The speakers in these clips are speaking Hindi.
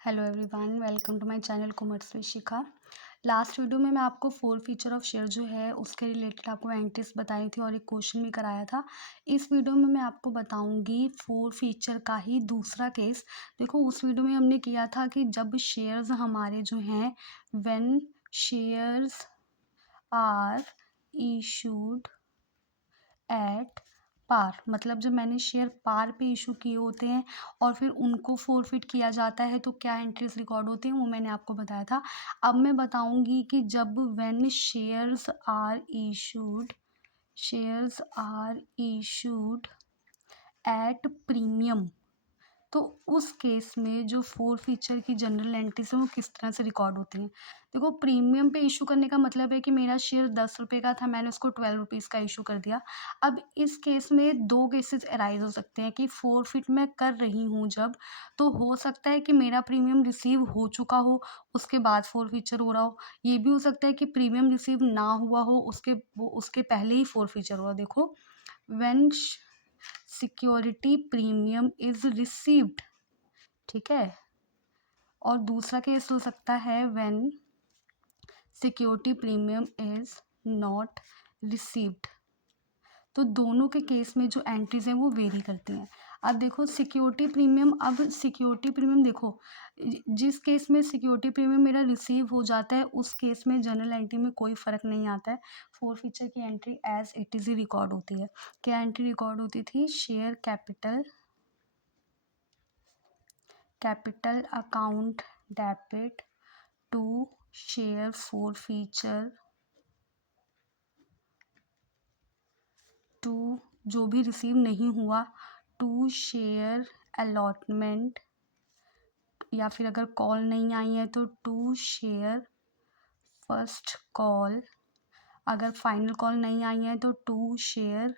Hello everyone, welcome to my channel commerce with Shikha. Last video में मैं आपको फोर फीचर ऑफ शेयर जो है उसके रिलेटेड आपको एंट्रीज बताई थी और एक क्वेश्चन भी कराया था। इस वीडियो में मैं आपको बताऊंगी फोर फीचर का ही दूसरा केस। देखो, उस वीडियो में हमने किया था कि जब शेयर्स हमारे जो हैं, when shares are issued at par, मतलब जब मैंने शेयर पार पे इशू किए होते हैं और फिर उनको फोरफिट किया जाता है तो क्या एंट्रीज रिकॉर्ड होती हैं, वो मैंने आपको बताया था। अब मैं बताऊंगी कि जब when shares are issued at premium, तो उस केस में जो फोर फीचर की जनरल एंट्रीज हैं वो किस तरह से रिकॉर्ड होती हैं। देखो, प्रीमियम पे इशू करने का मतलब है कि मेरा शेयर 10 रुपये का था, मैंने उसको 12 रुपीज़ का इशू कर दिया। अब इस केस में दो केसेस अराइज हो सकते हैं कि फोर फिट मैं कर रही हूँ जब, तो हो सकता है कि मेरा प्रीमियम रिसीव हो चुका हो, उसके बाद फोर फीचर हो रहा हो। ये भी हो सकता है कि प्रीमियम रिसीव ना हुआ हो, उसके पहले ही फोर फीचर हुआ। देखो, when security premium is received, ठीक है। और दूसरा केस हो सकता है when security premium is not received. तो दोनों के केस में जो एंट्रीज हैं वो वेरी करती हैं। अब देखो, सिक्योरिटी प्रीमियम देखो, जिस केस में सिक्योरिटी प्रीमियम मेरा रिसीव हो जाता है उस केस में जनरल एंट्री में कोई फ़र्क नहीं आता है। फोर फीचर की एंट्री एज इट इज़ ही रिकॉर्ड होती है। क्या एंट्री रिकॉर्ड होती थी? Share capital account debit to share forfeiture to, जो भी रिसीव नहीं हुआ, टू शेयर अलॉटमेंट, या फिर अगर कॉल नहीं आई है तो टू शेयर फर्स्ट कॉल, अगर फाइनल कॉल नहीं आई है तो to share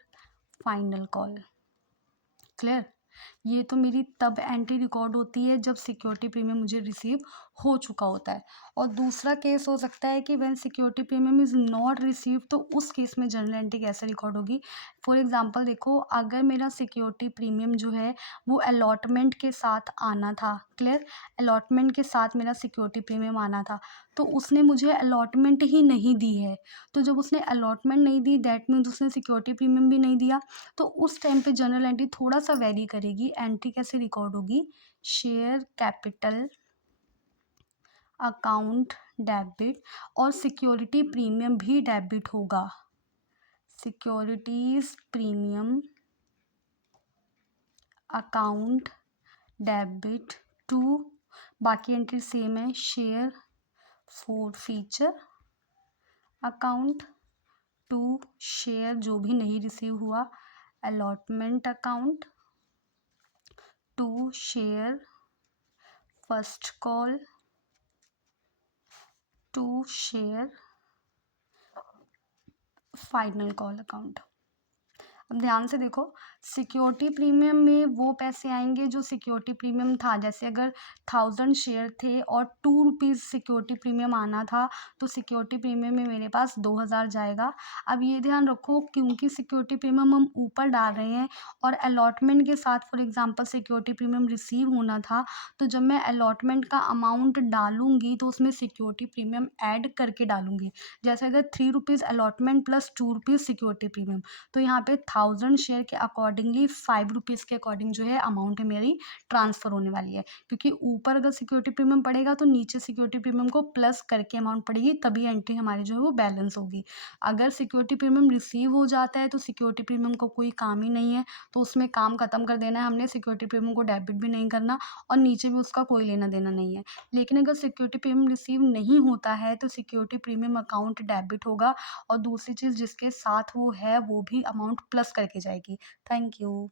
final call. Clear? ये तो मेरी तब एंट्री रिकॉर्ड होती है जब सिक्योरिटी प्रीमियम मुझे रिसीव हो चुका होता है। और दूसरा केस हो सकता है कि when security premium is not receive, तो उस केस में जनरल एंट्री कैसे रिकॉर्ड होगी। फॉर एग्जांपल देखो, अगर मेरा सिक्योरिटी प्रीमियम जो है वो अलॉटमेंट के साथ आना था, क्लियर, अलॉटमेंट के साथ मेरा सिक्योरिटी प्रीमियम आना था, तो उसने मुझे अलॉटमेंट ही नहीं दी है। तो जब उसने अलॉटमेंट नहीं दी, दैट मीन्स उसने सिक्योरिटी प्रीमियम भी नहीं दिया। तो उस टाइम पे जनरल एंट्री थोड़ा सा वेरी करेगी। एंट्री कैसे रिकॉर्ड होगी? शेयर कैपिटल अकाउंट डेबिट, और सिक्योरिटी प्रीमियम भी डेबिट होगा। Securities premium account debit to, बाकी एंट्री सेम है, share forfeiture account to share जो भी नहीं रिसीव हुआ allotment account to share first call to share final call account. अब ध्यान से देखो, सिक्योरिटी प्रीमियम में वो पैसे आएंगे जो सिक्योरिटी प्रीमियम था। जैसे अगर 1000 शेयर थे और 2 रुपीज़ सिक्योरिटी प्रीमियम आना था, तो सिक्योरिटी प्रीमियम में मेरे पास 2000 जाएगा। अब ये ध्यान रखो, क्योंकि सिक्योरिटी प्रीमियम हम ऊपर डाल रहे हैं और अलॉटमेंट के साथ for example security premium receive होना था, तो जब मैं अलॉटमेंट का अमाउंट डालूंगी तो उसमें सिक्योरिटी प्रीमियम ऐड करके डालूंगी। जैसे अगर 3 rupees allotment plus 2 rupees security premium, तो यहाँ पे 1000 शेयर के अकॉर्डिंगली 5 रुपीज़ के अकॉर्डिंग जो है अमाउंट मेरी ट्रांसफ़र होने वाली है। क्योंकि ऊपर अगर सिक्योरिटी प्रीमियम पड़ेगा तो नीचे सिक्योरिटी प्रीमियम को प्लस करके अमाउंट पड़ेगी, तभी एंट्री हमारी जो है वो बैलेंस होगी। अगर सिक्योरिटी प्रीमियम रिसीव हो जाता है तो सिक्योरिटी प्रीमियम को कोई काम ही नहीं है, तो उसमें काम खत्म कर देना है हमने, सिक्योरिटी प्रीमियम को डेबिट भी नहीं करना और नीचे भी उसका कोई लेना देना नहीं है। लेकिन अगर सिक्योरिटी प्रीमियम रिसीव नहीं होता है तो सिक्योरिटी प्रीमियम अकाउंट डेबिट होगा और दूसरी चीज़ जिसके साथ वो है वो भी अमाउंट प्लस करके जाएगी। Thank you.